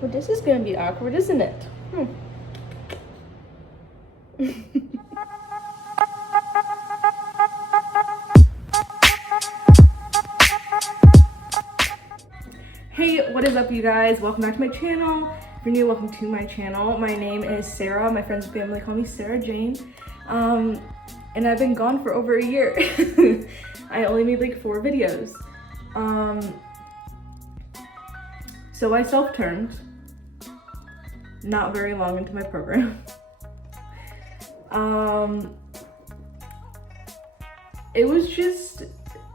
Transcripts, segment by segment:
Well, this is gonna be awkward, isn't it? Hey, what is up, you guys? Welcome back to my channel. If you're new, welcome to my channel. My name is Sarah. My friends and family call me Sarah Jane. And I've been gone for over a year. I only made like 4 videos. So I self-turned not very long into my program. It was just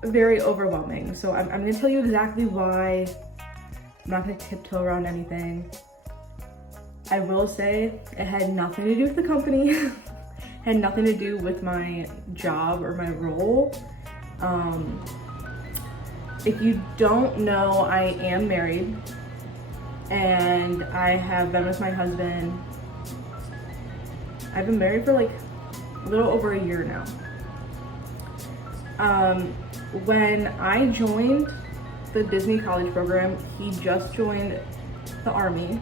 very overwhelming. So I'm gonna tell you exactly why. I'm not gonna tiptoe around anything. I will say it had nothing to do with the company. It had nothing to do with my job or my role. If you don't know, I am married and I have been with my husband. I've been married for like a little over a year now. When I joined the Disney college program, he just joined the Army.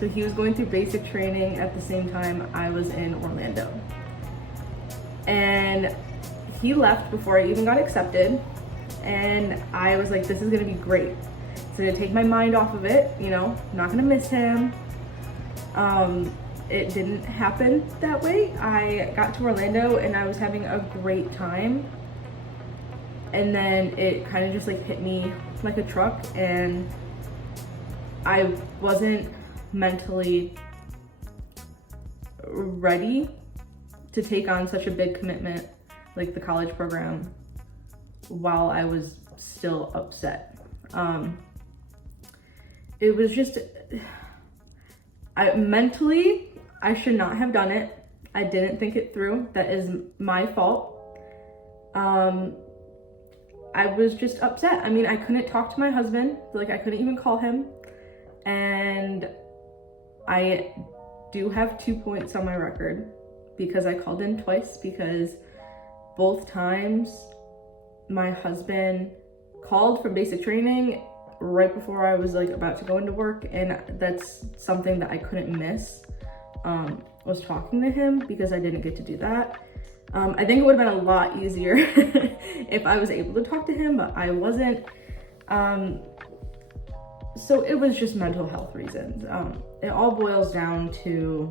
So he was going through basic training at the same time I was in Orlando. And he left before I even got accepted. And I was like, this is gonna be great. It's gonna take my mind off of it, you know, I'm not gonna miss him. It didn't happen that way. I got to Orlando and I was having a great time. And then it kind of just like hit me like a truck, and I wasn't mentally ready to take on such a big commitment like the college program while I was still upset. It was just, mentally, I should not have done it. I didn't think it through. That is my fault. I was just upset. I mean, I couldn't talk to my husband. Like, I couldn't even call him. And I do have 2 points on my record because I called in twice, because both times my husband called from basic training right before I was like about to go into work. And that's something that I couldn't miss, was talking to him, because I didn't get to do that. I think it would have been a lot easier if I was able to talk to him, but I wasn't. So it was just mental health reasons. It all boils down to,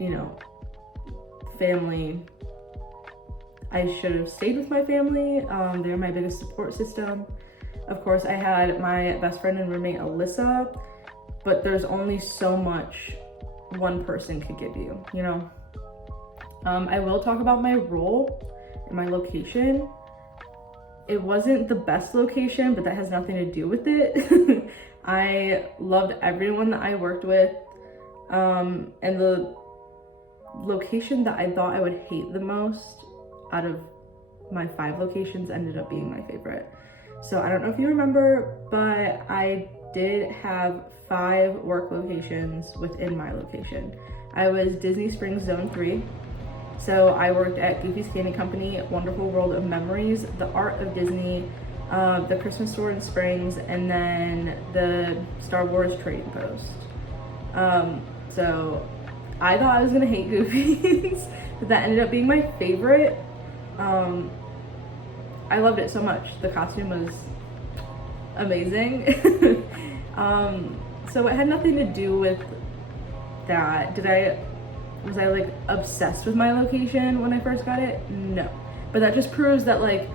you know, family. I should have stayed with my family. They're my biggest support system. Of course, I had my best friend and roommate, Alyssa, but there's only so much one person could give you, you know? I will talk about my role and my location. It wasn't the best location, but that has nothing to do with it. I loved everyone that I worked with. And the location that I thought I would hate the most out of my 5 locations ended up being my favorite. So I don't know if you remember, but I did have 5 work locations within my location. I was Disney Springs Zone 3. So I worked at Goofy's Candy Company, Wonderful World of Memories, The Art of Disney, the Christmas Store in Springs, and then the Star Wars Trading Post. So I thought I was gonna hate Goofy's, but that ended up being my favorite. I loved it so much. The costume was amazing. So it had nothing to do with that. Was I like obsessed with my location when I first got it? No. But that just proves that like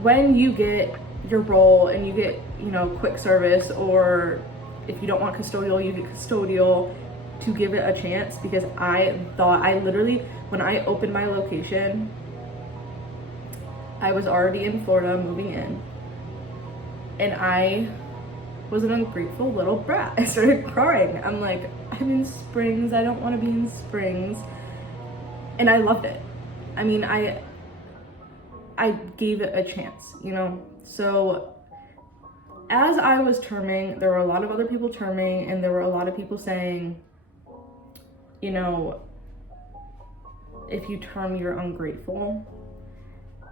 when you get your role and you get, you know, quick service, or if you don't want custodial, you get custodial, to give it a chance. Because I literally, when I opened my location, I was already in Florida moving in, and I was an ungrateful little brat. I started crying. I'm like, I'm in Springs, I don't want to be in Springs. And I loved it. I mean, I gave it a chance, you know? So as I was terming, there were a lot of other people terming, and there were a lot of people saying, you know, if you term, you're ungrateful.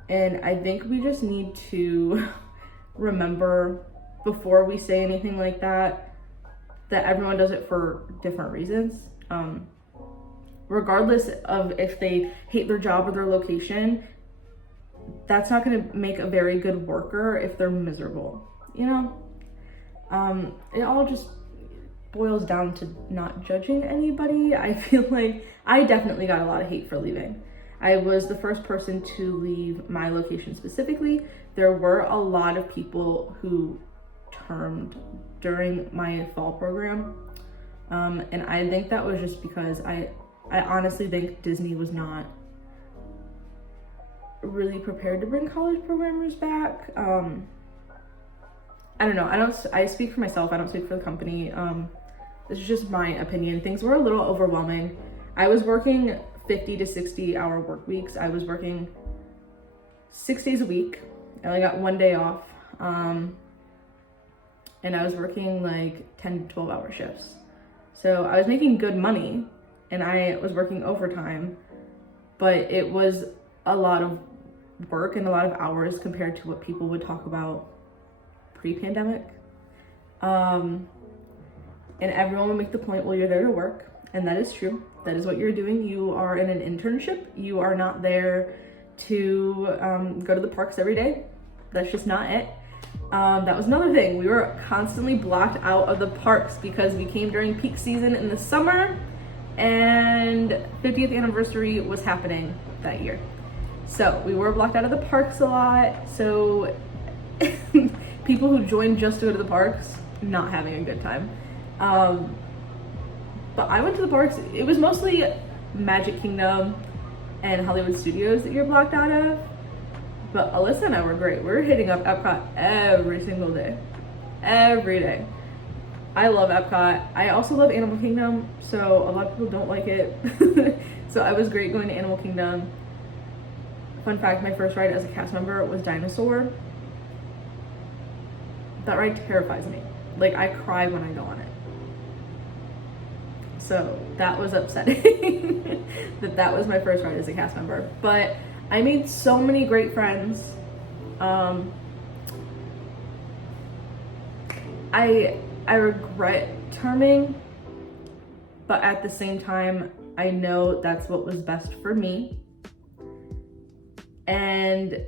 And I think we just need to remember before we say anything like that everyone does it for different reasons. Regardless of if they hate their job or their location, that's not going to make a very good worker if they're miserable, you know? It all just boils down to not judging anybody. I feel like I definitely got a lot of hate for leaving. I was the first person to leave my location specifically. There were a lot of people who termed during my fall program. And I think that was just because I honestly think Disney was not really prepared to bring college programmers back. I don't know. I speak for myself. I don't speak for the company. This is just my opinion. Things were a little overwhelming. I was working 50 to 60 hour work weeks. I was working 6 days a week. I only got 1 day off. And I was working like 10 to 12 hour shifts. So I was making good money and I was working overtime, but it was a lot of work and a lot of hours compared to what people would talk about pre-pandemic. And everyone would make the point, well, you're there to work. And that is true. That is what you're doing. You are in an internship. You are not there to go to the parks every day. That's just not it. That was another thing. We were constantly blocked out of the parks because we came during peak season in the summer and 50th anniversary was happening that year. So we were blocked out of the parks a lot. So people who joined just to go to the parks, not having a good time. But I went to the parks. It was mostly Magic Kingdom and Hollywood Studios that you're blocked out of. But Alyssa and I were great. We were hitting up Epcot every single day. Every day. I love Epcot. I also love Animal Kingdom, so a lot of people don't like it. So I was great going to Animal Kingdom. Fun fact, my first ride as a cast member was Dinosaur. That ride terrifies me. Like, I cry when I go on it. So that was upsetting that was my first ride as a cast member. But I made so many great friends. I regret terming, but at the same time, I know that's what was best for me. And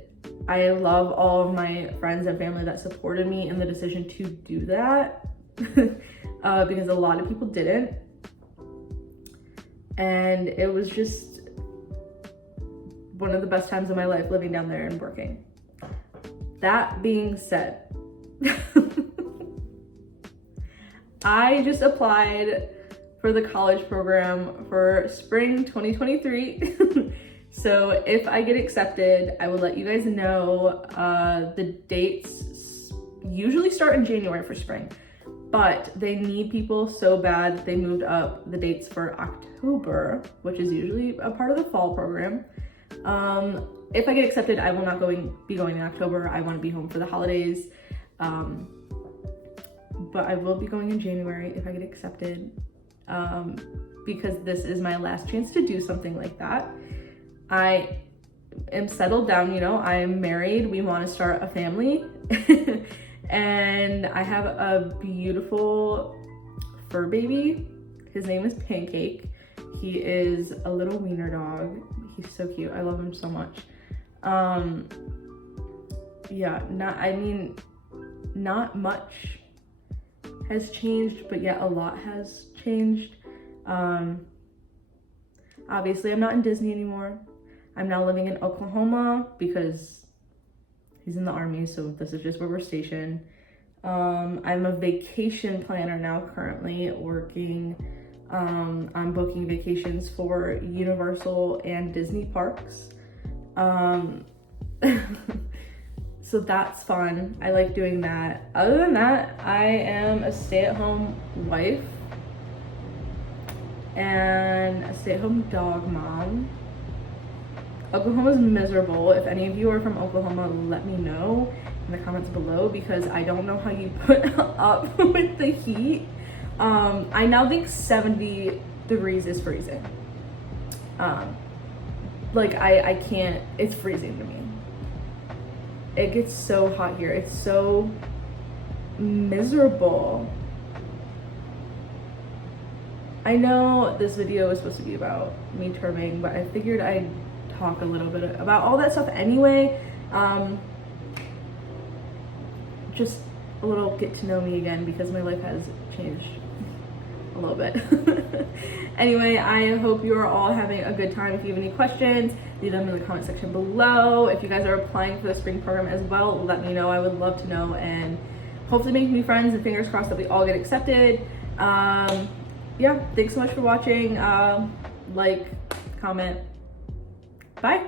I love all of my friends and family that supported me in the decision to do that because a lot of people didn't. And it was just one of the best times of my life living down there and working. That being said, I just applied for the college program for spring 2023. So if I get accepted, I will let you guys know. The dates usually start in January for spring, but they need people so bad that they moved up the dates for October, which is usually a part of the fall program. If I get accepted, I will not be going in October. I want to be home for the holidays. But I will be going in January if I get accepted, because this is my last chance to do something like that. I am settled down, you know, I'm married, we want to start a family, and I have a beautiful fur baby. His name is Pancake. He is a little wiener dog. He's so cute. I love him so much. Yeah, not much has changed, but yet a lot has changed. Obviously, I'm not in Disney anymore. I'm now living in Oklahoma because he's in the Army, so this is just where we're stationed. I'm a vacation planner now, currently working. I'm booking vacations for Universal and Disney parks. So that's fun. I like doing that. Other than that, I am a stay-at-home wife and a stay-at-home dog mom. Oklahoma's miserable. If any of you are from Oklahoma, let me know in the comments below because I don't know how you put up with the heat. I now think 70 degrees is freezing. Like I can't, it's freezing to me. It gets so hot here. It's so miserable. I know this video is supposed to be about me terming, but I figured I'd talk a little bit about all that stuff anyway. Just a little get to know me again, because my life has changed a little bit. Anyway, I hope you are all having a good time. If you have any questions, leave them in the comment section below. If you guys are applying for the spring program as well, let me know. I would love to know, and hopefully make new friends, and fingers crossed that we all get accepted. Yeah, thanks so much for watching. Like, comment. Bye.